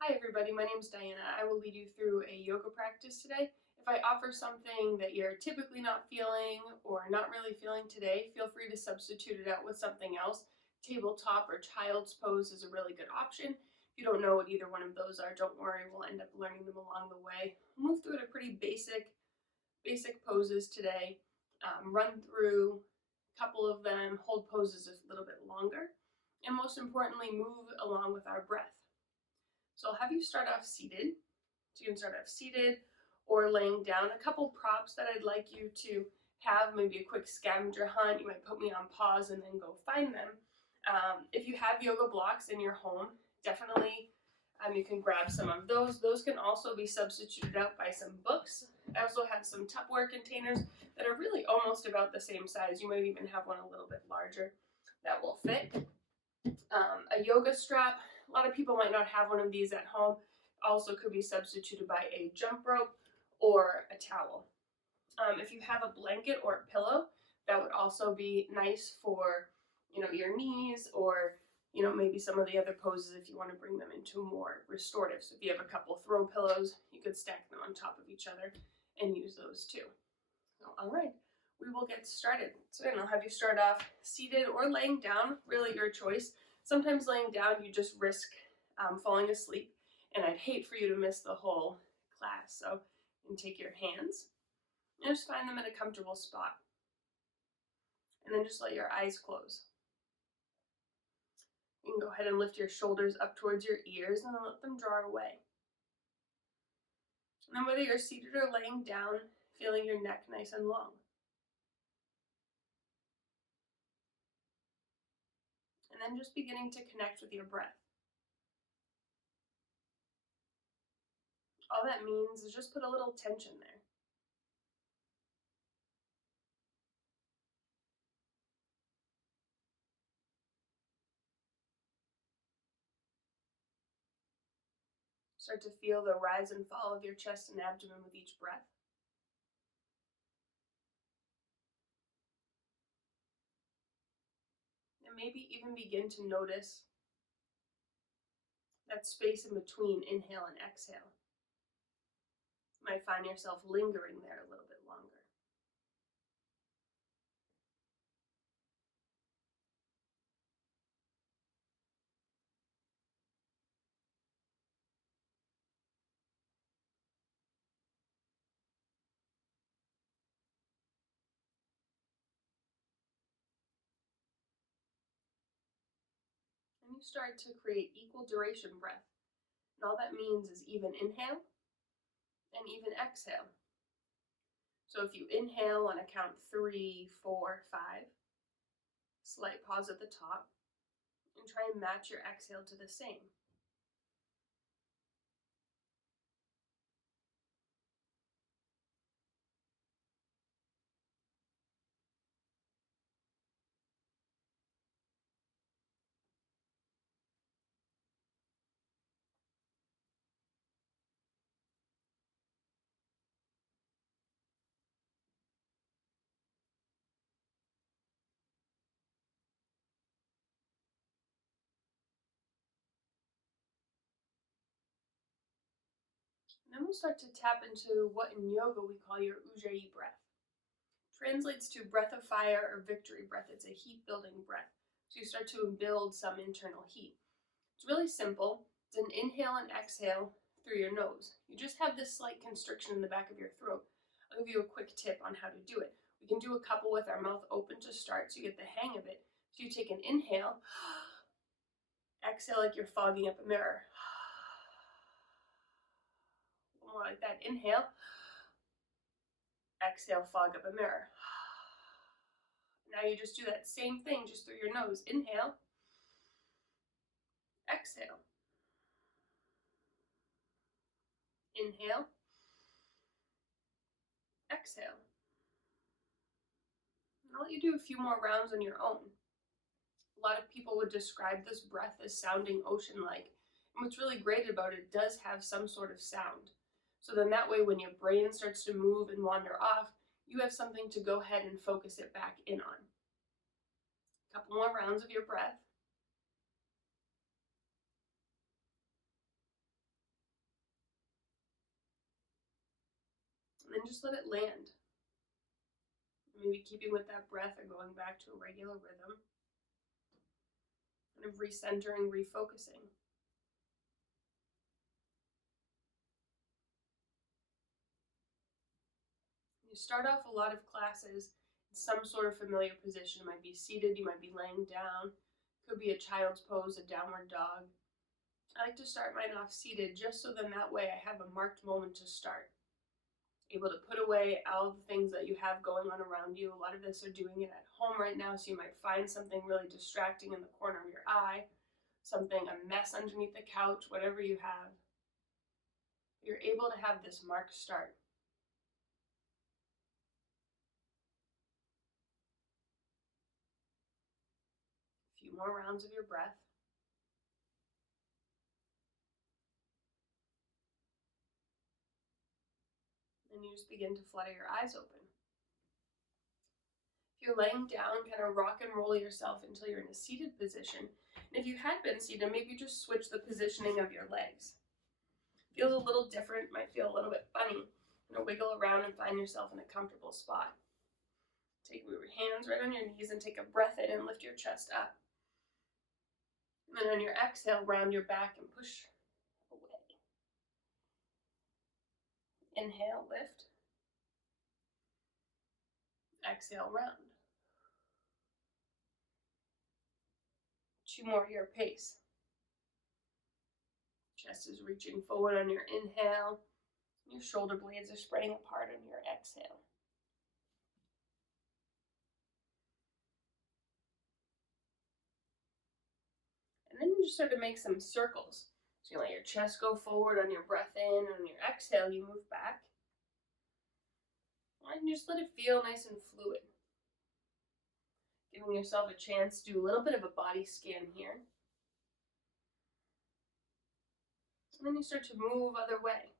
Hi everybody, my name is Diana. I will lead you through a yoga practice today. If I offer something that you're typically not feeling or not really feeling today, feel free to substitute it out with something else. Tabletop or child's pose is a really good option. If you don't know what either one of those are, don't worry, we'll end up learning them along the way. We'll move through at a pretty basic poses today. Run through a couple of them, hold poses a little bit longer, and most importantly, move along with our breath. So I'll have you start off seated. So you can start off seated or laying down. A couple props that I'd like you to have, maybe a quick scavenger hunt. You might put me on pause and then go find them. If you have yoga blocks in your home, definitely you can grab some of those. Those can also be substituted out by some books. I also have some Tupperware containers that are really almost about the same size. You might even have one a little bit larger that will fit. A yoga strap. A lot of people might not have one of these at home. Also could be substituted by a jump rope or a towel. If you have a blanket or a pillow, that would also be nice for, your knees or, maybe some of the other poses if you want to bring them into more restorative. So if you have a couple throw pillows, you could stack them on top of each other and use those too. So, all right, we will get started. So again, I'll have you start off seated or laying down, really your choice. Sometimes laying down, you just risk falling asleep, and I'd hate for you to miss the whole class. So you can take your hands and just find them in a comfortable spot. And then just let your eyes close. You can go ahead and lift your shoulders up towards your ears and then let them draw away. And then whether you're seated or laying down, feeling your neck nice and long. And then just beginning to connect with your breath. All that means is just put a little tension there. Start to feel the rise and fall of your chest and abdomen with each breath. And maybe even begin to notice that space in between inhale and exhale. You might find yourself lingering there a little bit longer. And you start to create equal duration breath. And all that means is even inhale and even exhale. So if you inhale on a count 3, 4, 5, slight pause at the top, and try and match your exhale to the same. And then we'll start to tap into what in yoga we call your Ujjayi breath. Translates to breath of fire or victory breath. It's a heat building breath. So you start to build some internal heat. It's really simple. It's an inhale and exhale through your nose. You just have this slight constriction in the back of your throat. I'll give you a quick tip on how to do it. We can do a couple with our mouth open to start so you get the hang of it. So you take an inhale, exhale like you're fogging up a mirror. More like that. Inhale, exhale, fog up a mirror. Now you just do that same thing just through your nose. Inhale, exhale. Inhale, exhale. And I'll let you do a few more rounds on your own. A lot of people would describe this breath as sounding ocean-like. And what's really great about it does have some sort of sound. So then that way when your brain starts to move and wander off, you have something to go ahead and focus it back in on. A couple more rounds of your breath. then just let it land. Maybe keeping with that breath or going back to a regular rhythm. Kind of recentering, refocusing. You start off a lot of classes in some sort of familiar position. You might be seated, you might be laying down. Could be a child's pose, a downward dog. I like to start mine off seated just so then that way I have a marked moment to start. Able to put away all the things that you have going on around you. A lot of us are doing it at home right now, so you might find something really distracting in the corner of your eye, something, a mess underneath the couch, whatever you have. You're able to have this marked start. A few more rounds of your breath. And you just begin to flutter your eyes open. If you're laying down, kind of rock and roll yourself until you're in a seated position. And if you had been seated, maybe just switch the positioning of your legs. Feels a little different, might feel a little bit funny. Wiggle around and find yourself in a comfortable spot. Take your hands right on your knees and take a breath in and lift your chest up. And then on your exhale, round your back and push away. Inhale, lift. Exhale, round. 2 more your pace. Chest is reaching forward on your inhale. Your shoulder blades are spreading apart on your exhale. And then you just sort of make some circles. So you let your chest go forward on your breath in, and on your exhale, you move back. And just let it feel nice and fluid. Giving yourself a chance to do a little bit of a body scan here. And then you start to move other way.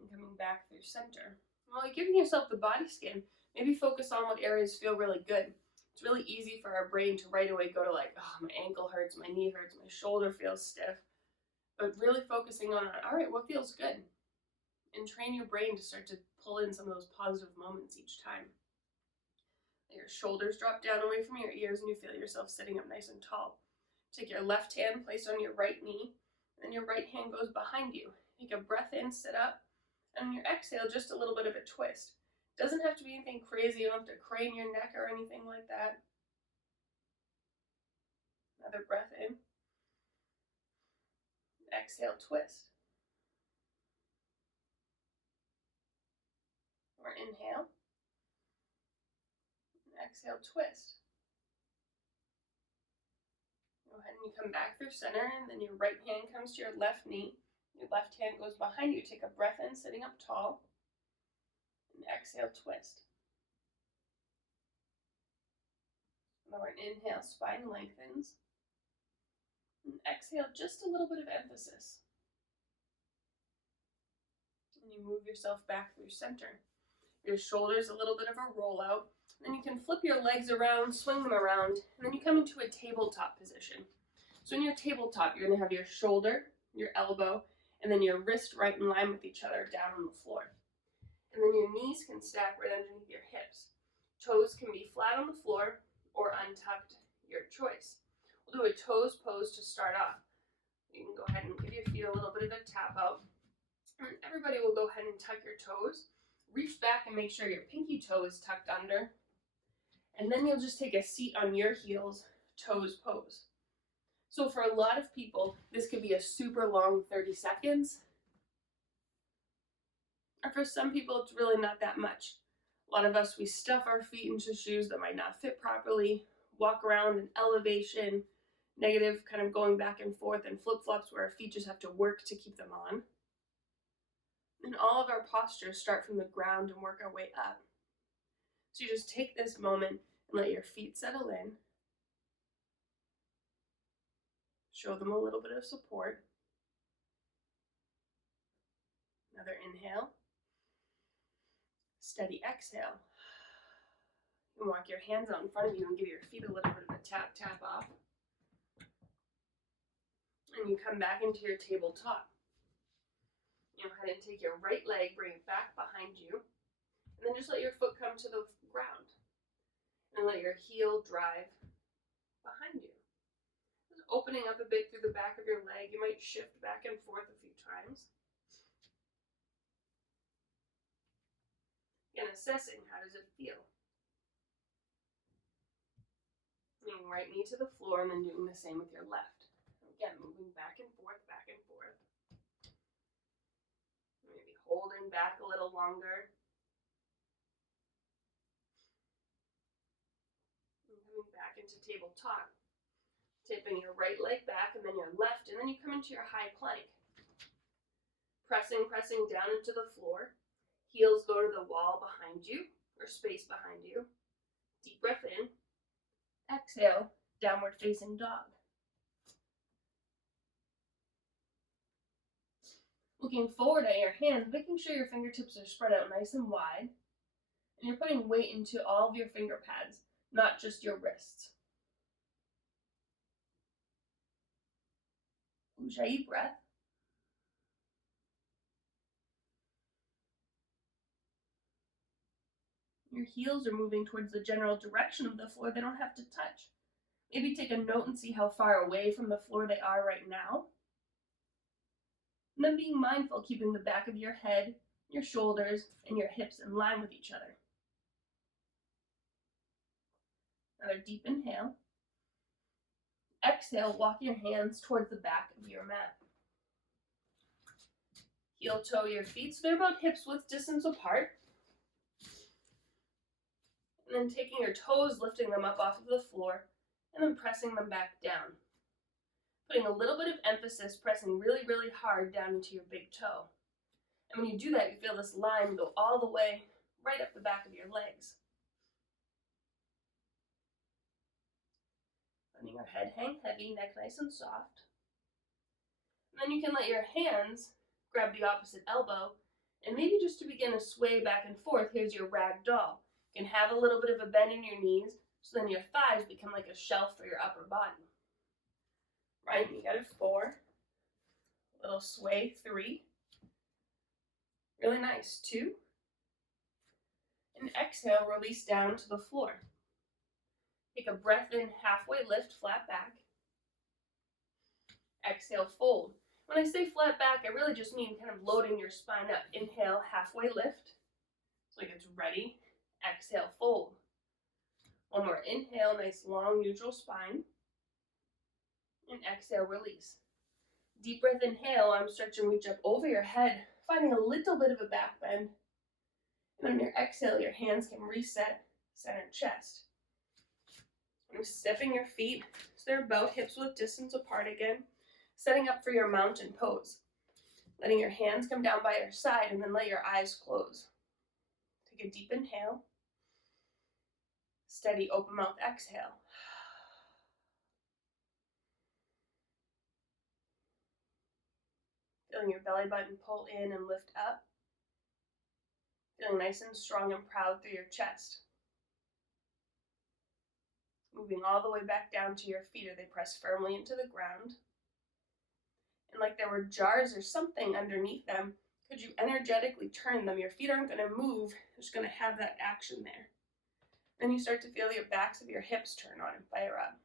And coming back through center. While you're giving yourself the body scan, maybe focus on what areas feel really good. It's really easy for our brain to right away go to like, oh, my ankle hurts, my knee hurts, my shoulder feels stiff. But really focusing on, all right, what feels good? And train your brain to start to pull in some of those positive moments each time. Let your shoulders drop down away from your ears and you feel yourself sitting up nice and tall. Take your left hand, place on your right knee, and then your right hand goes behind you. Take a breath in, sit up, and on your exhale, just a little bit of a twist. Doesn't have to be anything crazy. You don't have to crane your neck or anything like that. Another breath in. Exhale, twist. Or inhale. Exhale, twist. Go ahead and you come back through center, and then your right hand comes to your left knee. Your left hand goes behind you. Take a breath in, sitting up tall. And exhale, twist. Lower and inhale, spine lengthens. And exhale, just a little bit of emphasis. And you move yourself back through center. Your shoulders, a little bit of a rollout. Then you can flip your legs around, swing them around, and then you come into a tabletop position. So in your tabletop, you're going to have your shoulder, your elbow, and then your wrist right in line with each other down on the floor. And then your knees can stack right underneath your hips. Toes can be flat on the floor or untucked, your choice. We'll do a toes pose to start off. You can go ahead and give your feet a little bit of a tap out. And everybody will go ahead and tuck your toes. Reach back and make sure your pinky toe is tucked under. And then you'll just take a seat on your heels, toes pose. So for a lot of people, this could be a super long 30 seconds. Or for some people, it's really not that much. A lot of us, we stuff our feet into shoes that might not fit properly, walk around in elevation, negative, kind of going back and forth, and flip-flops where our feet just have to work to keep them on. And all of our postures start from the ground and work our way up. So you just take this moment and let your feet settle in. Show them a little bit of support. Another inhale. Steady exhale. You can walk your hands out in front of you and give your feet a little bit of a tap off. And you come back into your tabletop. You go ahead and take your right leg, bring it back behind you, and then just let your foot come to the ground. And let your heel drive behind you. Just opening up a bit through the back of your leg. You might shift back and forth a few times. And assessing, how does it feel? Bringing right knee to the floor and then doing the same with your left. Again, moving back and forth, back and forth. Maybe holding back a little longer. And coming back into tabletop. Tipping your right leg back and then your left, and then you come into your high plank. Pressing down into the floor. Heels go to the wall behind you, or space behind you. Deep breath in. Exhale, downward facing dog. Looking forward at your hands, making sure your fingertips are spread out nice and wide. And you're putting weight into all of your finger pads, not just your wrists. Ujjayi breath. Your heels are moving towards the general direction of the floor. They don't have to touch. Maybe take a note and see how far away from the floor they are right now. And then being mindful, keeping the back of your head, your shoulders, and your hips in line with each other. Another deep inhale. Exhale, walk your hands towards the back of your mat. Heel toe your feet so they're about hips width distance apart. And then taking your toes, lifting them up off of the floor, and then pressing them back down. Putting a little bit of emphasis, pressing really, really hard down into your big toe. And when you do that, you feel this line go all the way right up the back of your legs. Letting your head hang heavy, neck nice and soft. And then you can let your hands grab the opposite elbow, and maybe just to begin to sway back and forth, here's your rag doll. You can have a little bit of a bend in your knees, so then your thighs become like a shelf for your upper body. Right, you got it 4. Little sway, 3. Really nice, 2. And exhale, release down to the floor. Take a breath in, halfway lift, flat back. Exhale, fold. When I say flat back, I really just mean kind of loading your spine up. Inhale, halfway lift. So like it's ready. Exhale, fold. One more inhale, nice long neutral spine. And exhale, release. Deep breath, inhale, arms stretch and reach up over your head, finding a little bit of a back bend. And on your exhale, your hands can reset, center chest. And stepping your feet so they're about hips width distance apart again, setting up for your mountain pose. Letting your hands come down by your side and then let your eyes close. Take a deep inhale. Steady open mouth exhale. Feeling your belly button pull in and lift up. Feeling nice and strong and proud through your chest. Moving all the way back down to your feet, or they press firmly into the ground. And like there were jars or something underneath them, could you energetically turn them? Your feet aren't going to move, they're just going to have that action there. Then you start to feel your backs of your hips turn on and fire up.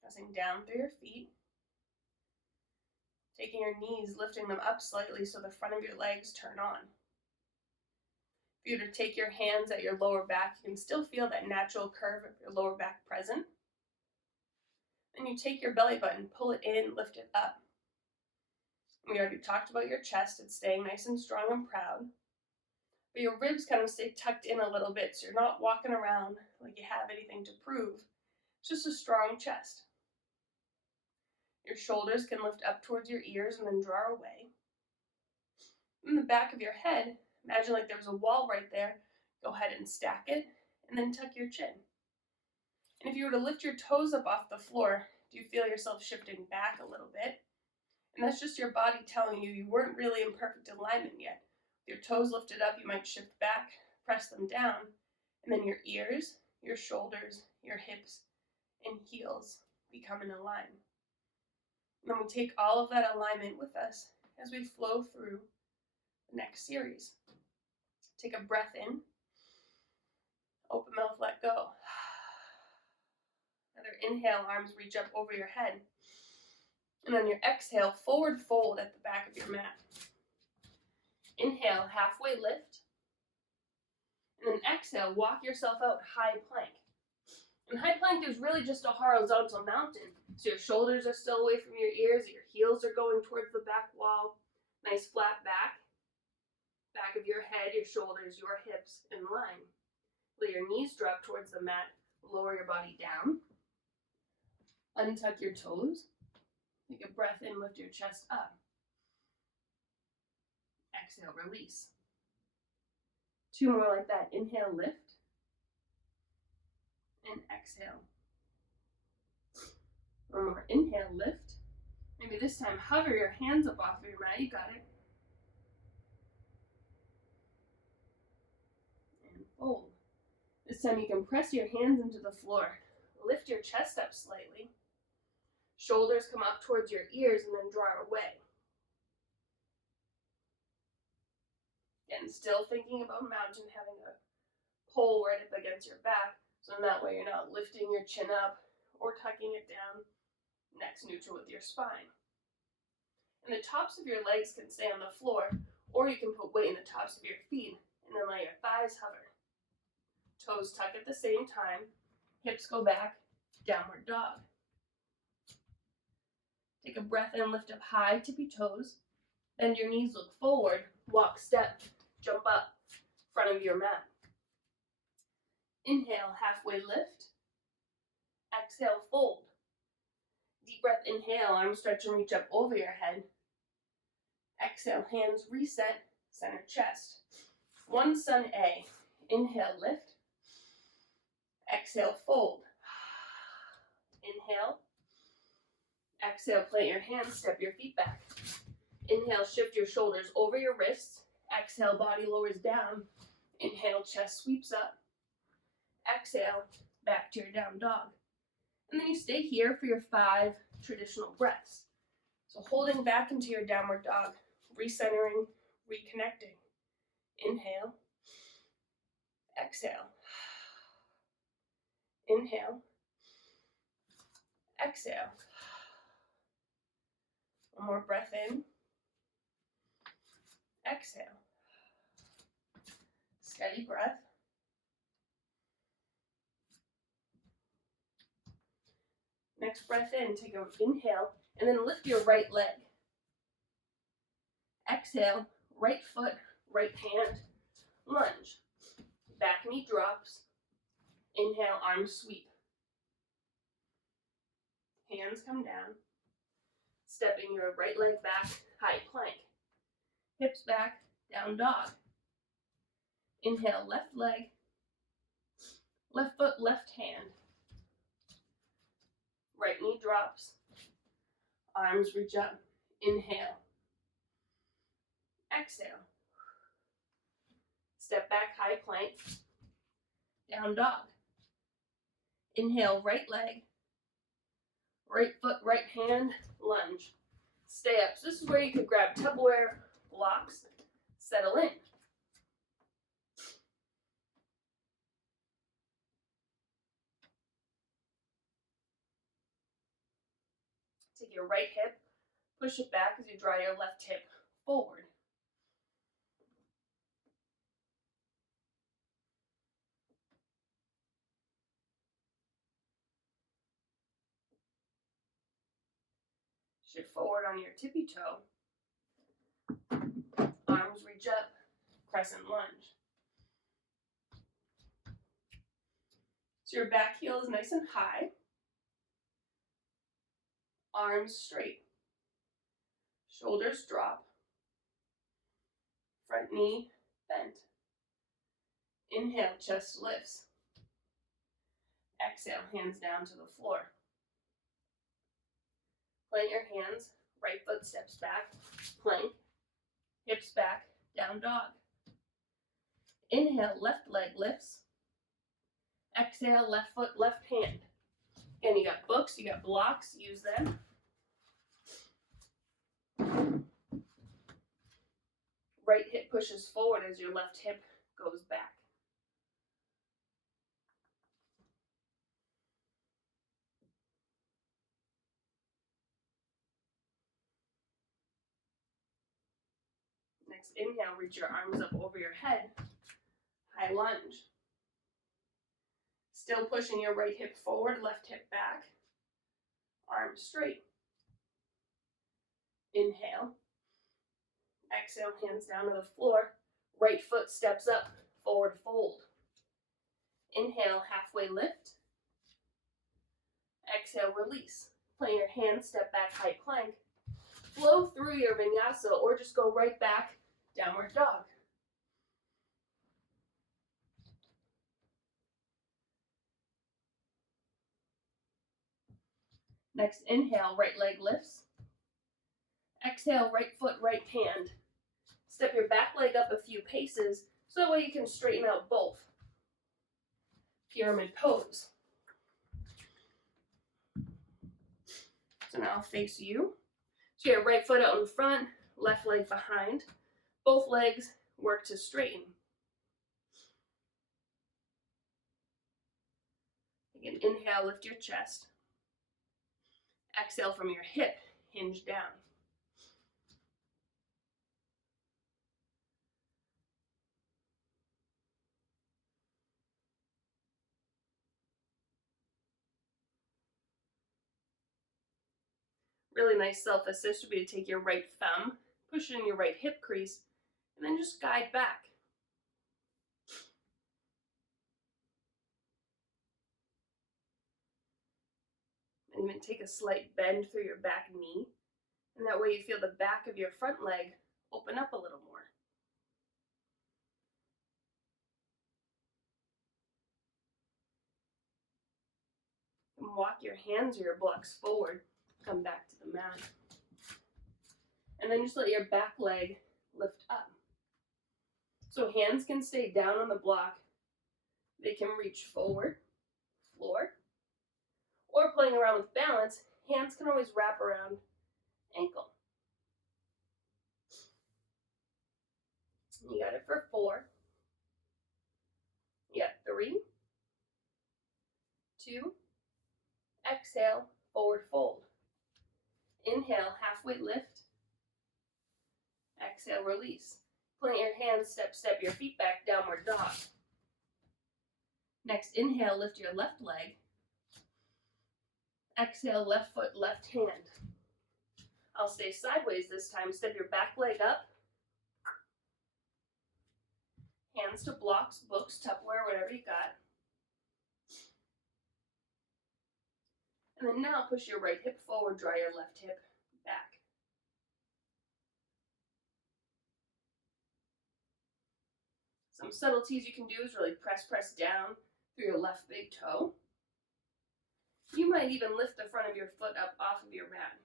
Pressing down through your feet. Taking your knees, lifting them up slightly so the front of your legs turn on. For you to take your hands at your lower back, you can still feel that natural curve of your lower back present. Then you take your belly button, pull it in, lift it up. We already talked about your chest, it's staying nice and strong and proud. But your ribs kind of stay tucked in a little bit, so you're not walking around like you have anything to prove. It's just a strong chest. Your shoulders can lift up towards your ears and then draw away. In the back of your head, imagine like there's a wall right there. Go ahead and stack it, and then tuck your chin. And if you were to lift your toes up off the floor, do you feel yourself shifting back a little bit? And that's just your body telling you you weren't really in perfect alignment yet. With your toes lifted up, you might shift back. press them down, and then your ears, your shoulders, your hips, and heels become in a line. And then we take all of that alignment with us as we flow through the next series. Take a breath in, open mouth, let go. Another inhale, arms reach up over your head. And on your exhale, forward fold at the back of your mat. Inhale, halfway lift. And then exhale, walk yourself out high plank. In high plank, there's really just a horizontal mountain. So your shoulders are still away from your ears, your heels are going towards the back wall. Nice flat back. Back of your head, your shoulders, your hips in line. Let your knees drop towards the mat. Lower your body down. Untuck your toes. Take a breath in, lift your chest up. Exhale, release. 2 more like that. Inhale, lift. And exhale. 1 more. Inhale, lift. Maybe this time hover your hands up off of your mat. You got it. And fold. This time you can press your hands into the floor. Lift your chest up slightly. Shoulders come up towards your ears and then draw away. Again, still thinking about mountain, having a pole right up against your back, so in that way you're not lifting your chin up or tucking it down. Neck's neutral with your spine. And the tops of your legs can stay on the floor, or you can put weight in the tops of your feet and then let your thighs hover. Toes tuck at the same time, hips go back, downward dog. Take a breath in, lift up high, tippy toes. Bend your knees, look forward, walk, step, jump up, front of your mat. Inhale, halfway lift. Exhale, fold. Deep breath, inhale, arms stretch and reach up over your head. Exhale, hands reset, center chest. One sun A. Inhale, lift. Exhale, fold. Inhale. Exhale, plant your hands, step your feet back. Inhale, shift your shoulders over your wrists. Exhale, body lowers down. Inhale, chest sweeps up. Exhale, back to your down dog. And then you stay here for your 5 traditional breaths. So holding back into your downward dog, recentering, reconnecting. Inhale. Exhale. Inhale. Exhale. 1 more breath in. Exhale. Steady breath. Next breath in, take an inhale, and then lift your right leg. Exhale, right foot, right hand, lunge. Back knee drops. Inhale, arms sweep. Hands come down. Stepping your right leg back, high plank. Hips back, down dog. Inhale, left leg. Left foot, left hand. Right knee drops. Arms reach up. Inhale. Exhale. Step back, high plank. Down dog. Inhale, right leg. Right foot, right hand, lunge. Stay up. So this is where you could grab Tupperware blocks, settle in. Take your right hip, push it back as you draw your left hip forward. Shift forward on your tippy toe. Arms reach up, crescent lunge. So your back heel is nice and high. Arms straight. Shoulders drop. Front knee bent. Inhale, chest lifts. Exhale, hands down to the floor. Plant your hands, right foot steps back, plank, hips back, down dog. inhale, left leg lifts. Exhale, left foot, left hand. Again, you got books, you got blocks, use them. Right hip pushes forward as your left hip goes back. Next inhale, reach your arms up over your head. High lunge. Still pushing your right hip forward, left hip back. Arms straight. Inhale. Exhale, hands down to the floor. Right foot steps up, forward fold. Inhale, halfway lift. Exhale, release. Plant your hands, step back, high plank. Flow through your vinyasa or just go right back, downward dog. Next inhale, right leg lifts. Exhale, right foot, right hand. Step your back leg up a few paces so that way you can straighten out both. Pyramid pose. So now I'll face you. So your right foot out in front, left leg behind. Both legs work to straighten. Again, inhale, lift your chest. Exhale from your hip, hinge down. Really nice self-assist would be to take your right thumb, push it in your right hip crease, and then just guide back. And even take a slight bend through your back knee, and that way you feel the back of your front leg open up a little more. And walk your hands or your blocks forward, come back to the mat. And then just let your back leg lift up. So hands can stay down on the block. They can reach forward, floor, or playing around with balance, hands can always wrap around ankle. You got it for 4. You got 3, 2, exhale, forward fold. Inhale, halfway lift. Exhale, release. Plant your hands, step your feet back, downward dog. Next, inhale, lift your left leg. Exhale, left foot, left hand. I'll stay sideways this time. Step your back leg up. Hands to blocks, books, Tupperware, whatever you got. And then now push your right hip forward, draw your left hip back. Some subtleties you can do is really press down through your left big toe. You might even lift the front of your foot up off of your mat.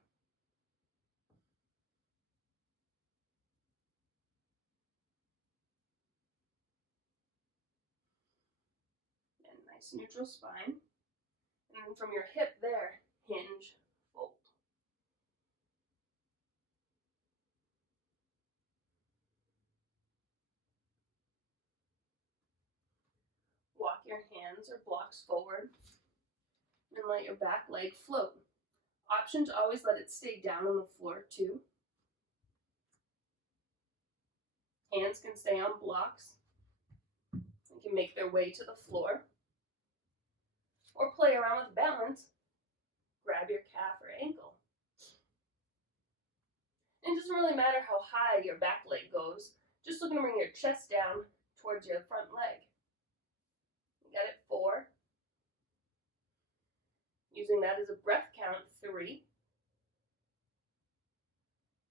And nice neutral spine. And then from your hip there, hinge, fold. Walk your hands or blocks forward and let your back leg float. Option to always let it stay down on the floor too. Hands can stay on blocks. They can make their way to the floor. Or play around with balance. Grab your calf or ankle. And it doesn't really matter how high your back leg goes. Just looking to bring your chest down towards your front leg. You got it, 4. Using that as a breath count, 3,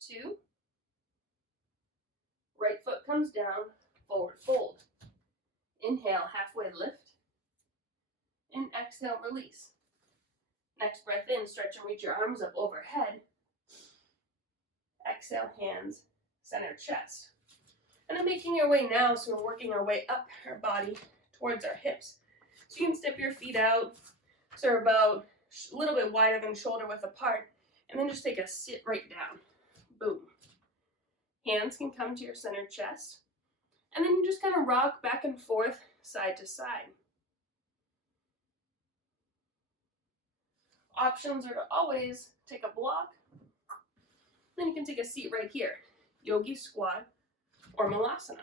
2. Right foot comes down, forward fold. Inhale, halfway lift. And exhale, release. Next breath in, stretch and reach your arms up overhead. Exhale, hands, center chest. And then making our way now, so we're working our way up our body towards our hips. So you can step your feet out, so they're about a little bit wider than shoulder width apart, and then just take a sit right down. Boom. Hands can come to your center chest, and then you just kind of rock back and forth, side to side. Options are to always take a block, then you can take a seat right here, yogi squat or malasana.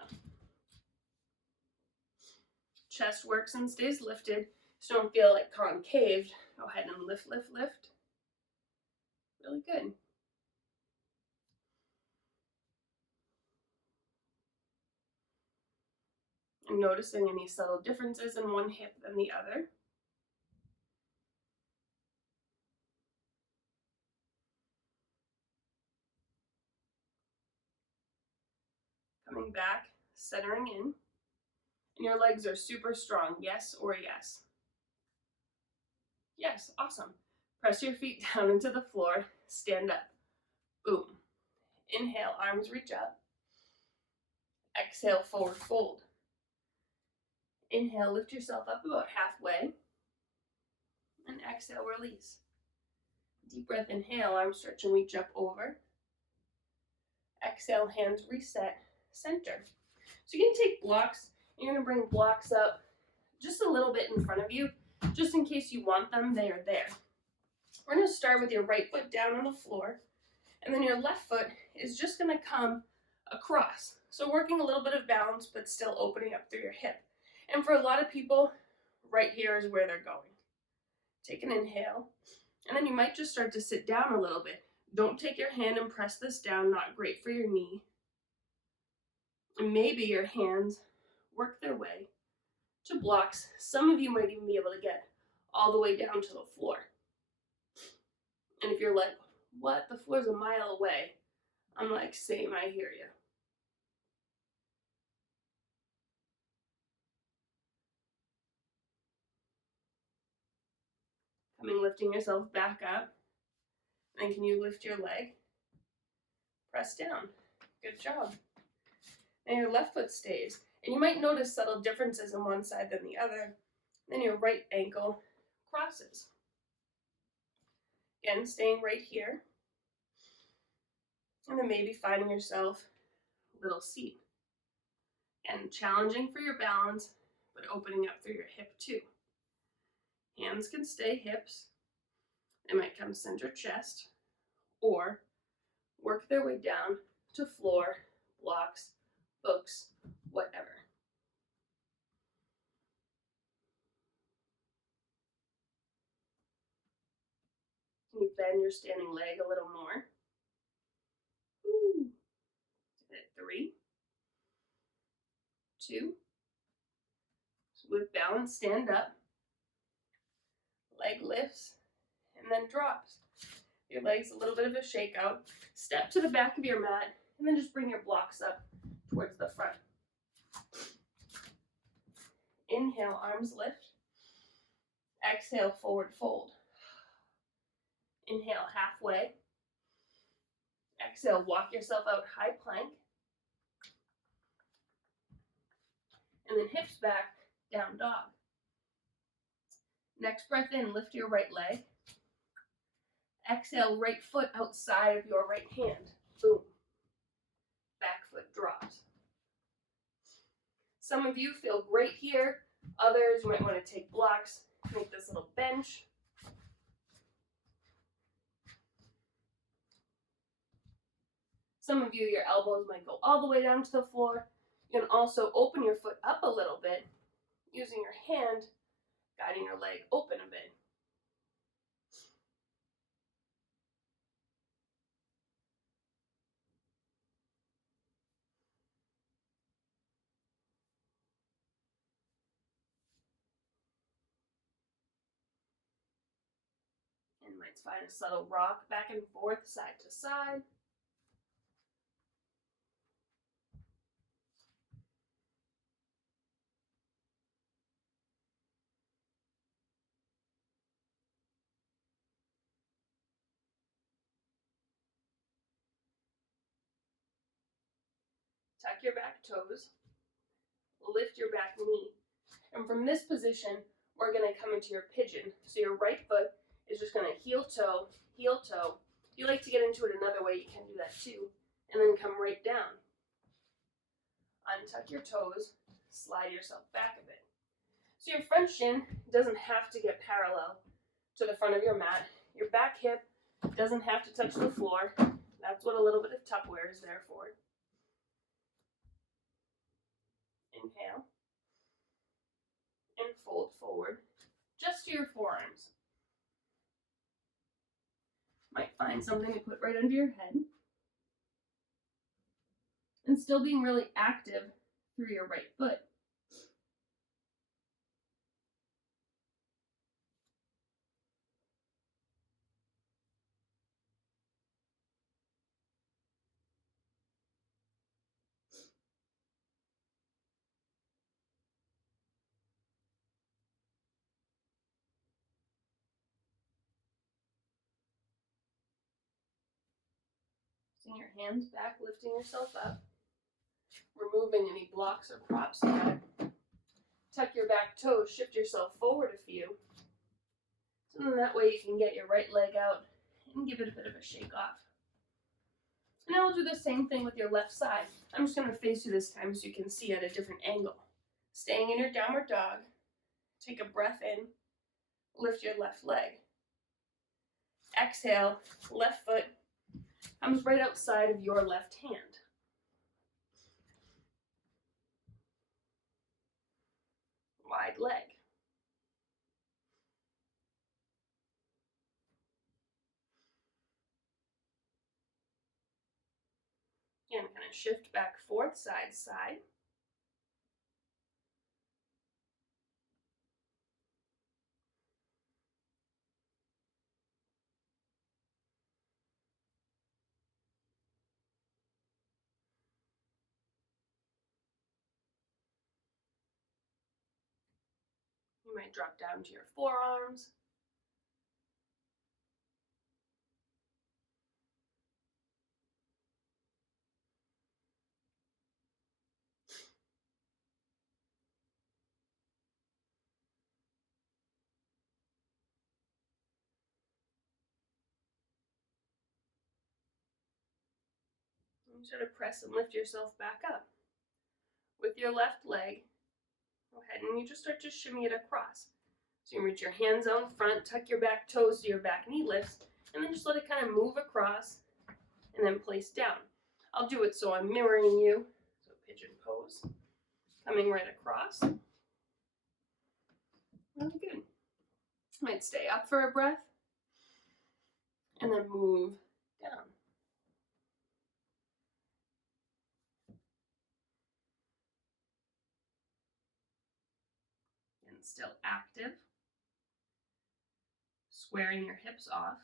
Chest works and stays lifted, so don't feel like concaved. Go ahead and lift, lift, lift. Really good. And noticing any subtle differences in one hip than the other. Coming back, centering in. And your legs are super strong, yes or yes? Yes, awesome. Press your feet down into the floor, stand up. Boom. Inhale, arms reach up. Exhale, forward fold. Inhale, lift yourself up about halfway. And exhale, release. Deep breath, inhale, arms stretch and reach up over. Exhale, hands reset, center. So you can take blocks, and you're gonna bring blocks up just a little bit in front of you, just in case you want them, they are there. We're gonna start with your right foot down on the floor, and then your left foot is just gonna come across. So working a little bit of balance, but still opening up through your hip. And for a lot of people, right here is where they're going. Take an inhale, and then you might just start to sit down a little bit. Don't take your hand and press this down, not great for your knee. And maybe your hands work their way to blocks. Some of you might even be able to get all the way down to the floor. And if you're like, what, the floor's a mile away, I'm like, same, I hear you. Coming, lifting yourself back up. And can you lift your leg? Press down. Good job. And your left foot stays. And you might notice subtle differences on one side than the other. Then your right ankle crosses. Again, staying right here. And then maybe finding yourself a little seat. And challenging for your balance, but opening up through your hip too. Hands can stay hips. They might come center chest, or work their way down to floor, blocks, books, whatever. Can you bend your standing leg a little more? Ooh. At 3, 2. So with balance, stand up. Leg lifts and then drops. Your legs a little bit of a shakeout. Step to the back of your mat and then just bring your blocks up towards the front. Inhale, arms lift. Exhale, forward fold. Inhale, halfway. Exhale, walk yourself out, high plank. And then hips back, down dog. Next breath in, lift your right leg. Exhale, right foot outside of your right hand. Boom. Back foot drops. Some of you feel great here. Others, you might want to take blocks, make this little bench. Some of you, your elbows might go all the way down to the floor. You can also open your foot up a little bit, using your hand, guiding your leg open a bit. And might find a subtle rock back and forth, side to side. tuck your back toes, lift your back knee. And from this position, we're going to come into your pigeon. So your right foot is just going to heel toe, heel toe. If you like to get into it another way, you can do that too. And then come right down. Untuck your toes, slide yourself back a bit. So your front shin doesn't have to get parallel to the front of your mat. Your back hip doesn't have to touch the floor. That's what a little bit of Tupperware is there for. Inhale. And fold forward, just to your forearms. Might find something to put right under your head. And still being really active through your right foot. Sing your hands back, lifting yourself up. Removing any blocks or props you got. Tuck your back toes, shift yourself forward a few. So then that way you can get your right leg out and give it a bit of a shake off. And now we'll do the same thing with your left side. I'm just going to face you this time so you can see at a different angle. Staying in your downward dog, take a breath in, lift your left leg. Exhale, left foot comes right outside of your left hand. Wide leg. Again, kind of shift back forth, side to side. You might drop down to your forearms. And sort of press and lift yourself back up. With your left leg, go ahead and you just start to shimmy it across. So you reach your hands out in front, tuck your back toes so your back knee lifts, and then just let it kind of move across and then place down. I'll do it so I'm mirroring you. So pigeon pose, coming right across. Really good. Might stay up for a breath and then move down. And still active. Squaring your hips off.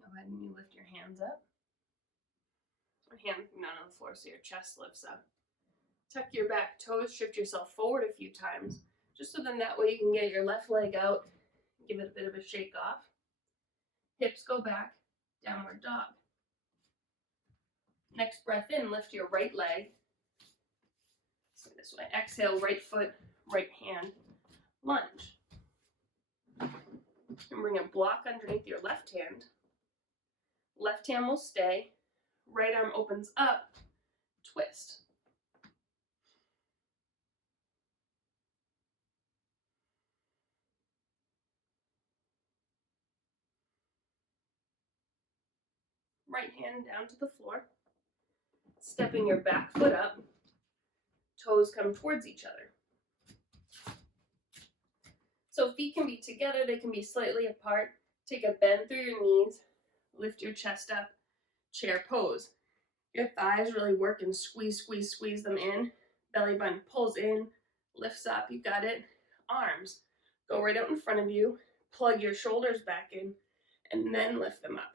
Go ahead and you lift your hands up. Hands down on the floor so your chest lifts up. Tuck your back toes, shift yourself forward a few times, just so then that way you can get your left leg out, give it a bit of a shake off. Hips go back, downward dog. Next breath in, lift your right leg. So this way, exhale, right foot, right hand, lunge. And bring a block underneath your left hand. Left hand will stay. Right arm opens up, twist. Right hand down to the floor. Stepping your back foot up. Toes come towards each other. So feet can be together, they can be slightly apart. Take a bend through your knees. Lift your chest up. Chair pose. Your thighs really work and squeeze, squeeze, squeeze them in. Belly button pulls in, lifts up, you got it. Arms, go right out in front of you. Plug your shoulders back in and then lift them up.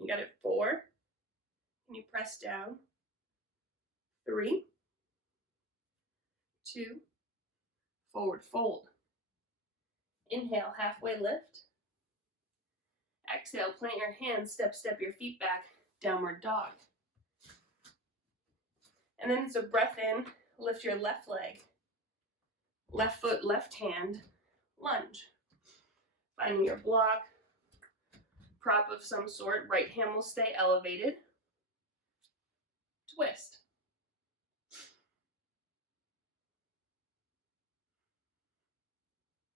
You got it. 4. Can you press down? 3, 2, forward fold. Inhale, halfway lift. Exhale, plant your hands, step your feet back, downward dog. And then it's a breath in, lift your left leg, left foot, left hand, lunge. Finding your block, prop of some sort, right hand will stay elevated. Twist.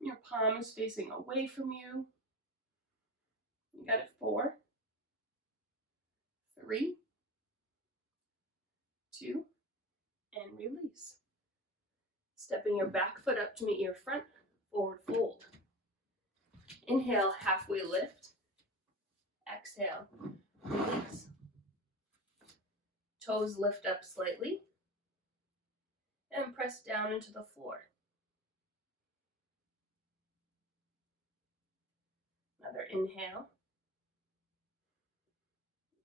Your palm is facing away from you. You got it. 4, 3, 2, and release. Stepping your back foot up to meet your front, forward fold. Inhale, halfway lift. Exhale, release. Toes lift up slightly. And press down into the floor. Another inhale.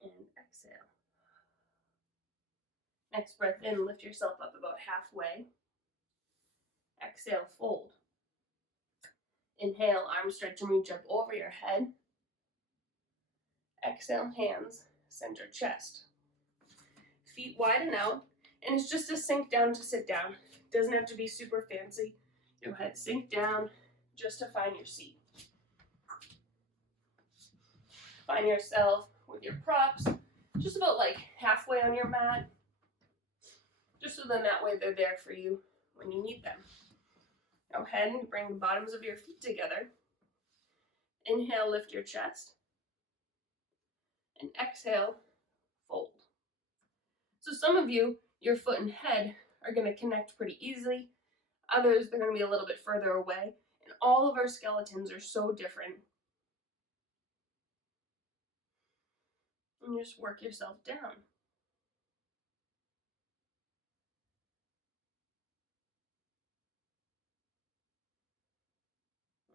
And exhale. Next breath in, lift yourself up about halfway. Exhale, fold. Inhale, arms stretch and reach up over your head. Exhale, hands, center chest. Feet widen out, and it's just a sink down to sit down. Doesn't have to be super fancy. Go ahead, sink down just to find your seat. Find yourself with your props just about like halfway on your mat, just so then that way they're there for you when you need them. Go ahead and bring the bottoms of your feet together. Inhale, lift your chest. And exhale, fold. So some of you, your foot and head are going to connect pretty easily. Others, they're going to be a little bit further away. And all of our skeletons are so different. And you just work yourself down.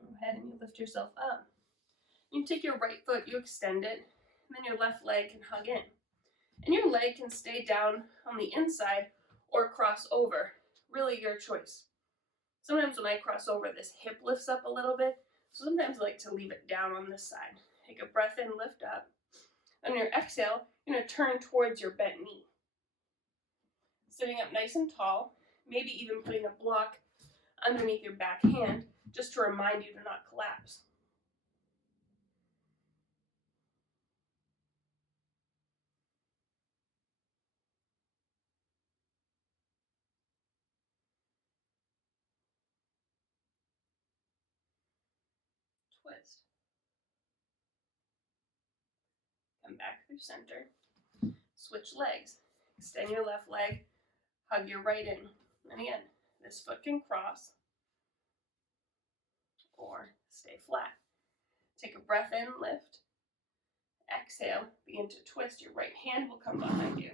Go ahead and you lift yourself up. You take your right foot, you extend it, and then your left leg can hug in. And your leg can stay down on the inside or cross over. Really your choice. Sometimes when I cross over, this hip lifts up a little bit. So sometimes I like to leave it down on this side. Take a breath in, lift up. On your exhale, you're going to turn towards your bent knee. Sitting up nice and tall, maybe even putting a block underneath your back hand just to remind you to not collapse. Twist. Come back through center. Switch legs. Extend your left leg. Hug your right in. And again, this foot can cross or stay flat. Take a breath in, lift. Exhale, begin to twist. Your right hand will come behind you.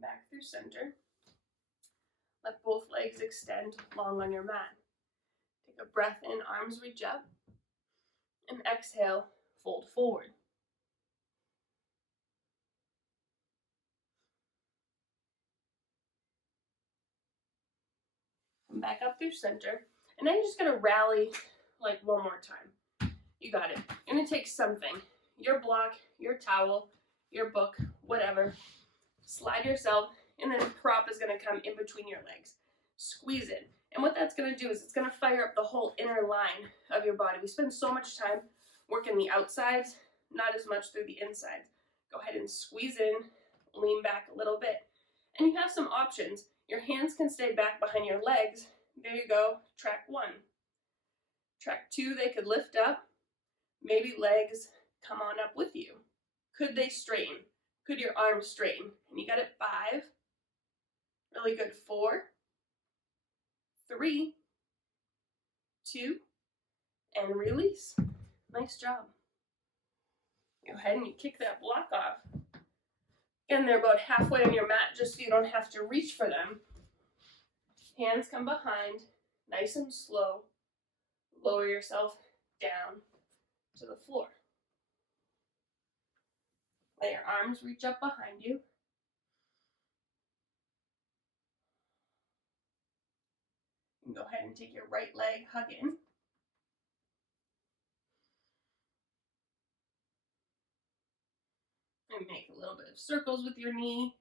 Back through center. Let both legs extend long on your mat. Take a breath in, arms reach up. And exhale, fold forward. Come back up through center. And then you're just going to rally like one more time. You got it. You're going to take something. Your block, your towel, your book, whatever. Slide yourself, and then a prop is going to come in between your legs. Squeeze it. And what that's going to do is it's going to fire up the whole inner line of your body. We spend so much time working the outsides, not as much through the insides. Go ahead and squeeze in, lean back a little bit. And you have some options. Your hands can stay back behind your legs. There you go, track 1. Track 2, they could lift up. Maybe legs come on up with you. Could they straighten? Could your arms straighten? And you got it. 5. Really good. 4, 3, 2, and release. Nice job. Go ahead and you kick that block off. Again, they're about halfway on your mat just so you don't have to reach for them. Hands come behind, nice and slow. Lower yourself down to the floor. Let your arms reach up behind you. And go ahead and take your right leg, hug in. And make a little bit of circles with your knee.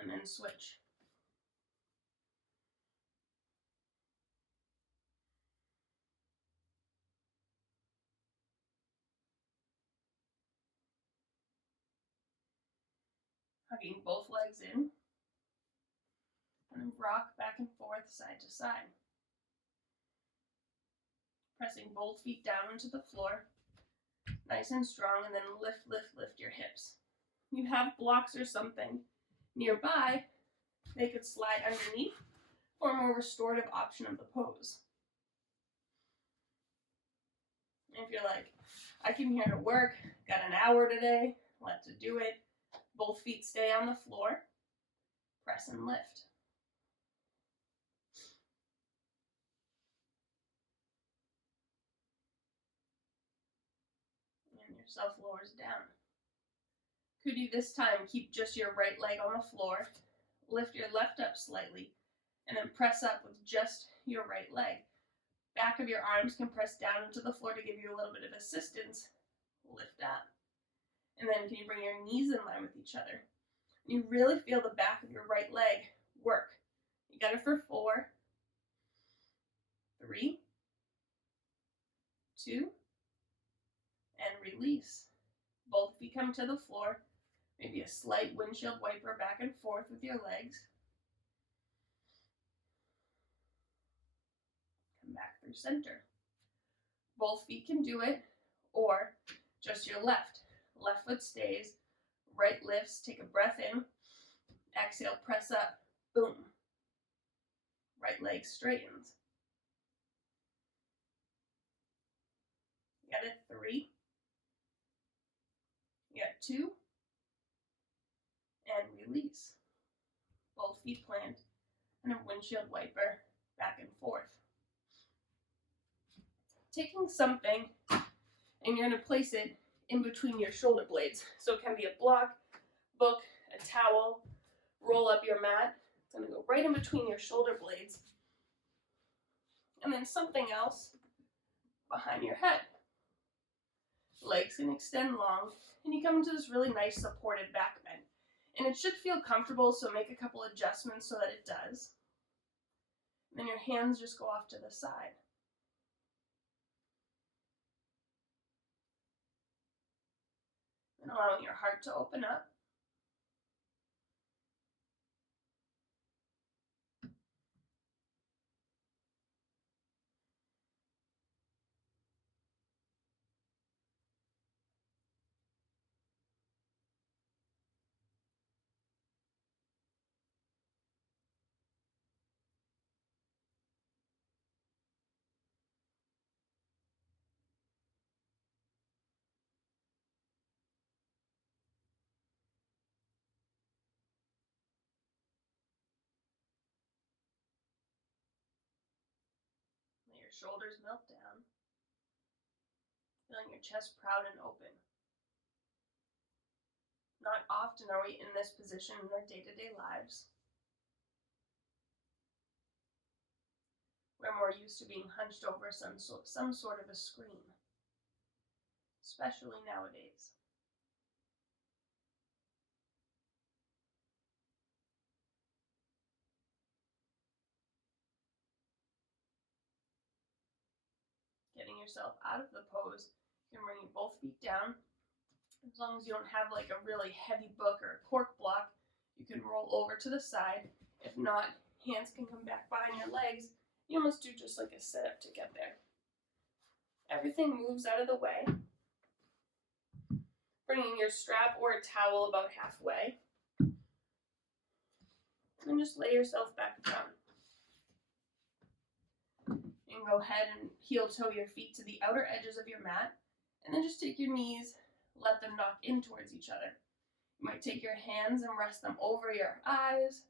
And then switch. Hugging both legs in. And then rock back and forth, side to side. Pressing both feet down into the floor. Nice and strong, and then lift, lift, lift your hips. You have blocks or something nearby, they could slide underneath for a more restorative option of the pose. And if you're like, I came here to work, got an hour today, let's do it. Both feet stay on the floor. Press and lift. And yourself lowers down. Could you this time keep just your right leg on the floor, lift your left up slightly, and then press up with just your right leg. Back of your arms can press down into the floor to give you a little bit of assistance. Lift up. And then can you bring your knees in line with each other? You really feel the back of your right leg work. You got it for 4, 3, 2, and release. Both feet come to the floor. Maybe a slight windshield wiper back and forth with your legs. Come back through center. Both feet can do it, or just your left. Left foot stays, right lifts, take a breath in, exhale, press up, boom. Right leg straightens. You got it, 3. You got 2, and release. Both feet plant, and a windshield wiper back and forth. Taking something, and you're going to place it in between your shoulder blades. So it can be a block, book, a towel, roll up your mat. It's going to go right in between your shoulder blades. And then something else behind your head. Legs can extend long, and you come into this really nice supported back bend. And it should feel comfortable, so make a couple adjustments so that it does. And then your hands just go off to the side. And allowing your heart to open up. Let your shoulders melt down. Feeling your chest proud and open. Not often are we in this position in our day-to-day lives. We're more used to being hunched over some sort of a screen, especially nowadays. Getting yourself out of the pose, you can bring your both feet down. As long as you don't have like a really heavy book or a cork block, you can roll over to the side. If not, hands can come back behind your legs. You almost do just like a sit-up to get there. everything moves out of the way. Bringing your strap or a towel about halfway. And just lay yourself back down. You can go ahead and heel toe your feet to the outer edges of your mat. And then just take your knees, let them knock in towards each other. You might take your hands and rest them over your eyes.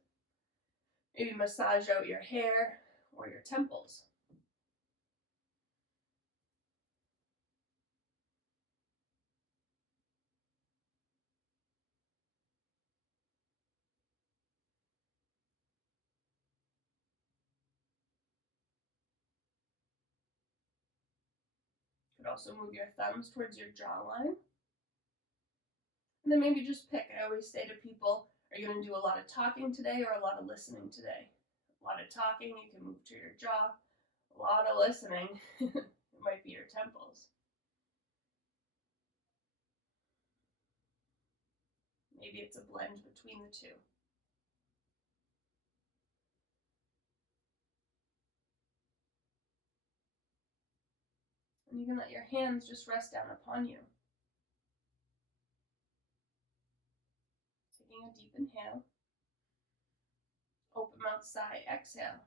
Maybe massage out your hair or your temples. You could also move your thumbs towards your jawline. And then maybe just pick. I always say to people, are you going to do a lot of talking today or a lot of listening today? A lot of talking, you can move to your jaw. A lot of listening, it might be your temples. Maybe it's a blend between the two. And you can let your hands just rest down upon you. Taking a deep inhale. Open mouth, sigh, exhale.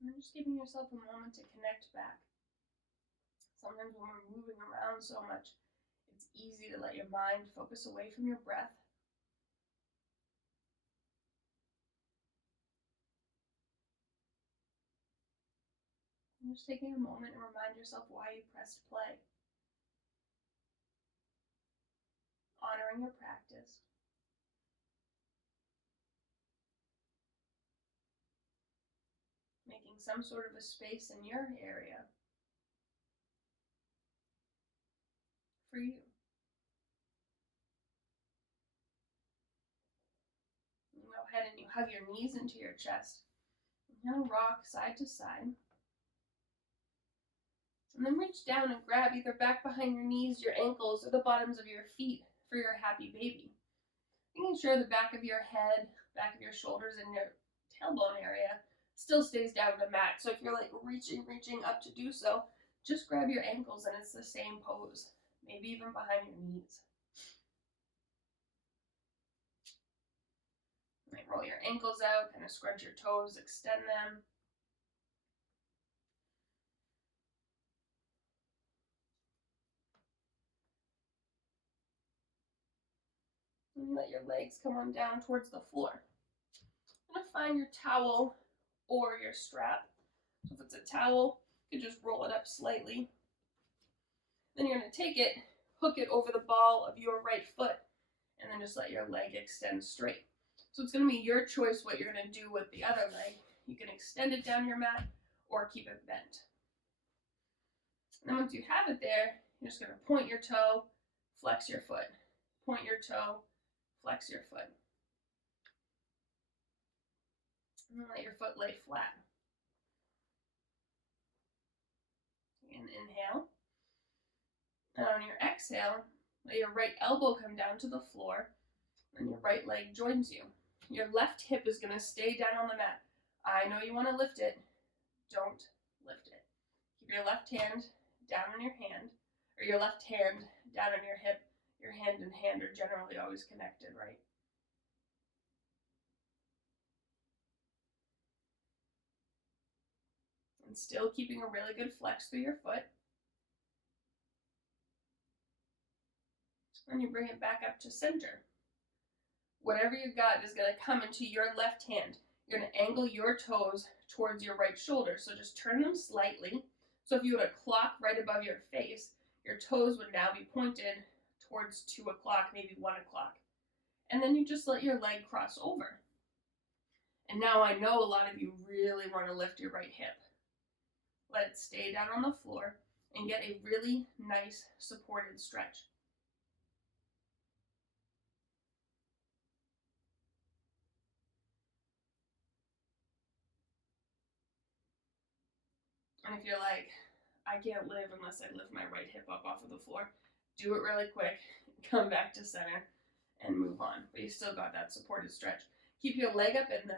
And just giving yourself a moment to connect back. Sometimes when we're moving around so much, it's easy to let your mind focus away from your breath. And just taking a moment and remind yourself why you pressed play. Honoring your practice. Making some sort of a space in your area for you. You go ahead and you hug your knees into your chest. Now rock side to side. And then reach down and grab either back behind your knees, your ankles, or the bottoms of your feet for your happy baby. Making sure the back of your head, back of your shoulders, and your tailbone area still stays down to the mat. So if you're like reaching up to do so, just grab your ankles and it's the same pose. Maybe even behind your knees. You might roll your ankles out, kind of scrunch your toes, extend them. And you let your legs come on down towards the floor. You're gonna find your towel or your strap. So if it's a towel, you can just roll it up slightly. Then you're gonna take it, hook it over the ball of your right foot, and then just let your leg extend straight. So it's gonna be your choice what you're gonna do with the other leg. You can extend it down your mat or keep it bent. And then once you have it there, you're just gonna point your toe, flex your foot. Point your toe, flex your foot. And then let your foot lay flat. And inhale. And on your exhale, let your right elbow come down to the floor, and your right leg joins you. Your left hip is going to stay down on the mat. I know you want to lift it. Don't lift it. Keep your left hand down on your hand, or your left hand down on your hip. Your hand and hand are generally always connected, right? And still keeping a really good flex through your foot. And you bring it back up to center. Whatever you got is going to come into your left hand. You're going to angle your toes towards your right shoulder. So just turn them slightly. So if you had a clock right above your face, your toes would now be pointed towards 2 o'clock, maybe 1 o'clock. And then you just let your leg cross over. And now I know a lot of you really want to lift your right hip. Let it stay down on the floor and get a really nice supported stretch. And if you're like, I can't live unless I lift my right hip up off of the floor, do it really quick, come back to center, and move on. But you still got that supported stretch. Keep your leg up in the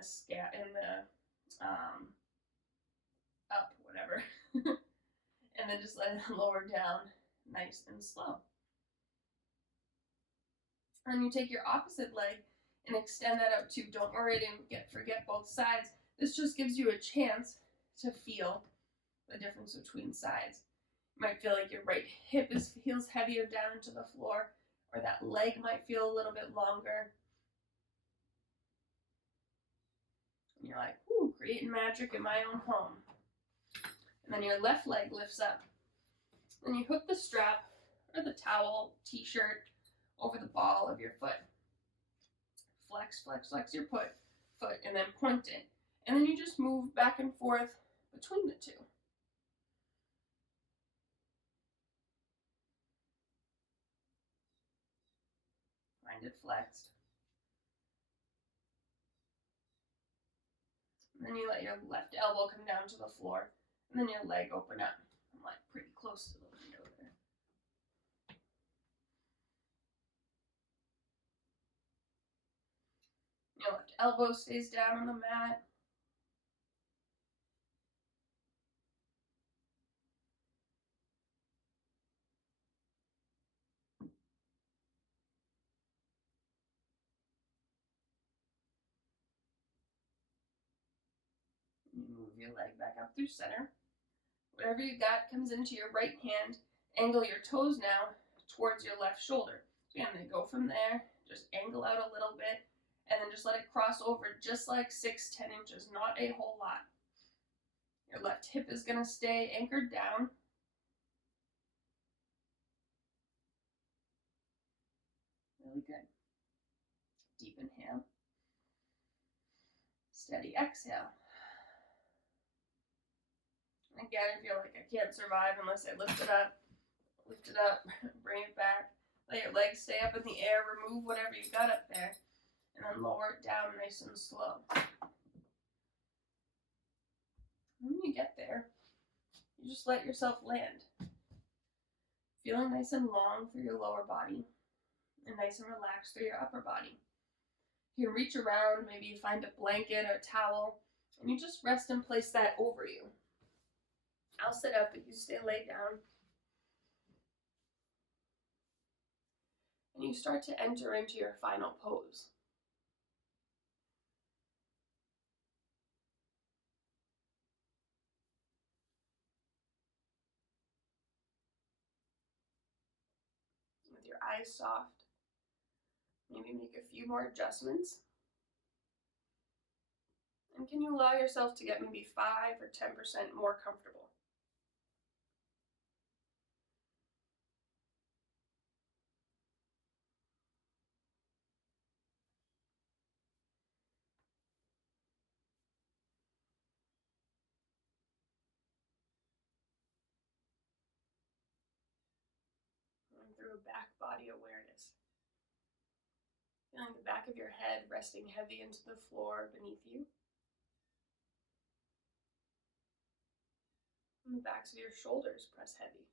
up, whatever. And then just let it lower down nice and slow. And you take your opposite leg and extend that out too. Don't worry to forget both sides. This just gives you a chance to feel the difference between sides. You might feel like your right hip feels heavier down into the floor, or that leg might feel a little bit longer. And you're like, ooh, creating magic in my own home. And then your left leg lifts up. Then you hook the strap or the towel, t-shirt over the ball of your foot. Flex, flex, flex your foot, and then point it. And then you just move back and forth between the two. Find it flexed. And then you let your left elbow come down to the floor, and then your leg open up. I'm like pretty close to the window there. Your left elbow stays down on the mat. You move your leg back up through center. Whatever you got comes into your right hand. Angle your toes now towards your left shoulder. So again, they go from there, just angle out a little bit, and then just let it cross over just like 6-10 inches, not a whole lot. Your left hip is going to stay anchored down. Really good. Deep inhale. Steady exhale. Again, if you're like, I can't survive unless I lift it up, bring it back. Let your legs stay up in the air, remove whatever you got up there, and then lower it down nice and slow. When you get there, you just let yourself land. Feeling nice and long through your lower body, and nice and relaxed through your upper body. You can reach around, maybe you find a blanket or a towel, and you just rest and place that over you. I'll sit up, but you stay laid down. And you start to enter into your final pose. With your eyes soft, maybe make a few more adjustments. And can you allow yourself to get maybe 5 or 10% more comfortable? Going through a back body awareness. Feeling the back of your head resting heavy into the floor beneath you. And the backs of your shoulders press heavy.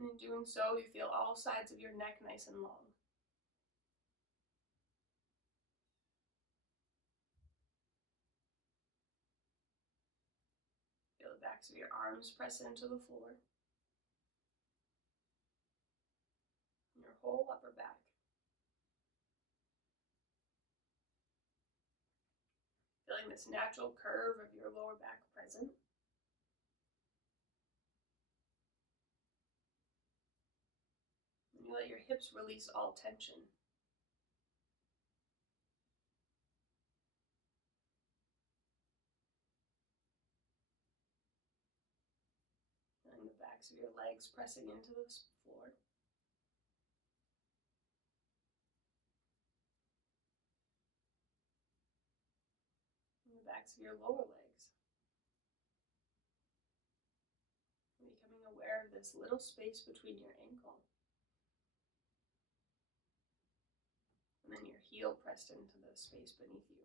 And in doing so, you feel all sides of your neck nice and long. Feel the backs of your arms press into the floor. And your whole upper back. Feeling this natural curve of your lower back present. And you let your hips release all tension. Feeling the backs of your legs pressing into the floor. backs of your lower legs. Becoming aware of this little space between your ankle. And then your heel pressed into the space beneath you.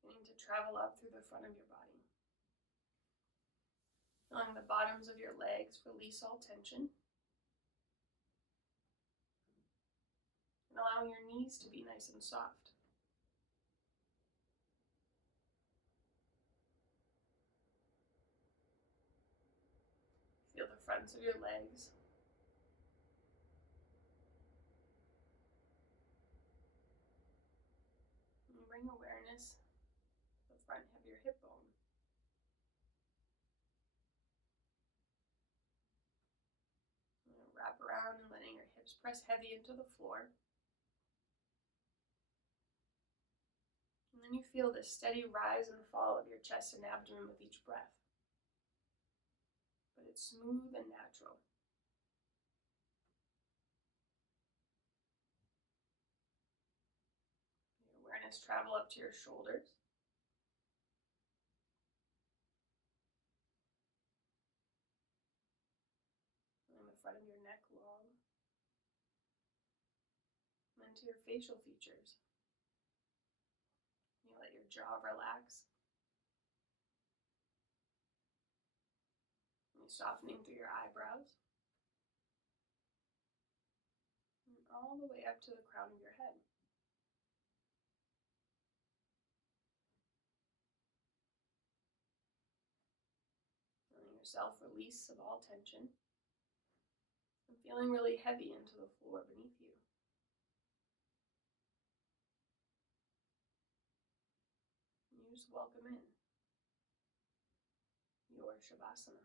Beginning to travel up through the front of your body. Feeling the bottoms of your legs release all tension. And allowing your knees to be nice and soft. Feel the fronts of your legs. And bring awareness to the front of your hip bone. Wrap around and letting your hips press heavy into the floor. And then you feel this steady rise and fall of your chest and abdomen with each breath. But it's smooth and natural. Your awareness travel up to your shoulders. And the front of your neck long. And then to your facial features. You let your jaw relax. And you're softening through your eyebrows. And all the way up to the crown of your head. Feeling yourself release of all tension. And feeling really heavy into the floor beneath you. And you just welcome in your Shavasana.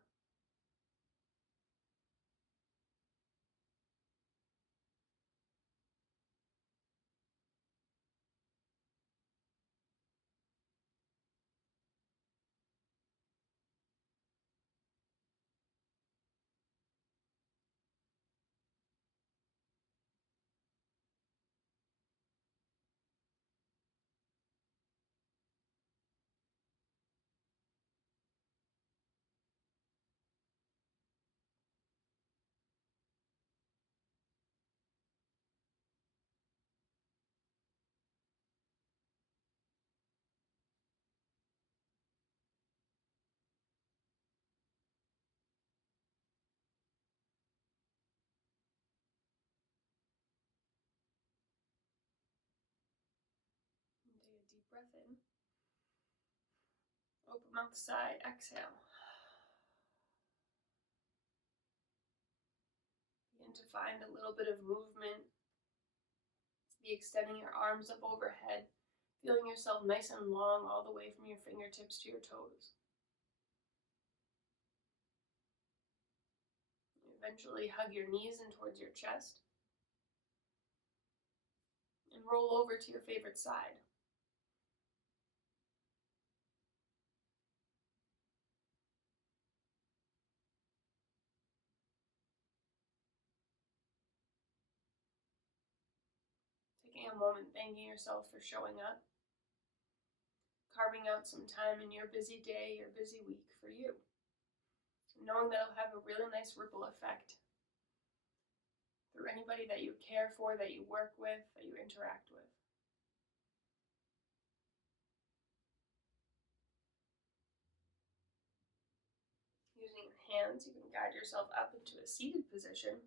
And take a deep breath in. Open mouth, sigh, exhale. Begin to find a little bit of movement. Be extending your arms up overhead, feeling yourself nice and long all the way from your fingertips to your toes. Eventually hug your knees in towards your chest. And roll over to your favorite side. Taking a moment, thanking yourself for showing up. Carving out some time in your busy day, your busy week for you. Knowing that it'll have a really nice ripple effect through anybody that you care for, that you work with, that you interact with. Using your hands, you can guide yourself up into a seated position.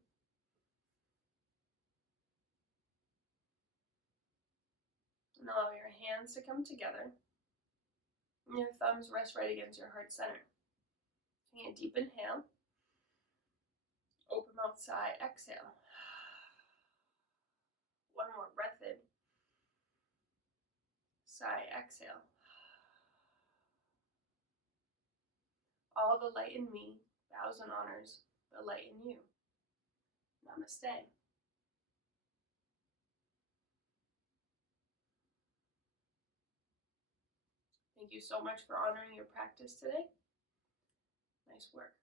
And allow your hands to come together. And your thumbs rest right against your heart center. Taking a deep inhale. Open mouth, sigh, exhale. One more breath in. Sigh, exhale. All the light in me bows and honors the light in you. Namaste. Thank you so much for honoring your practice today. Nice work.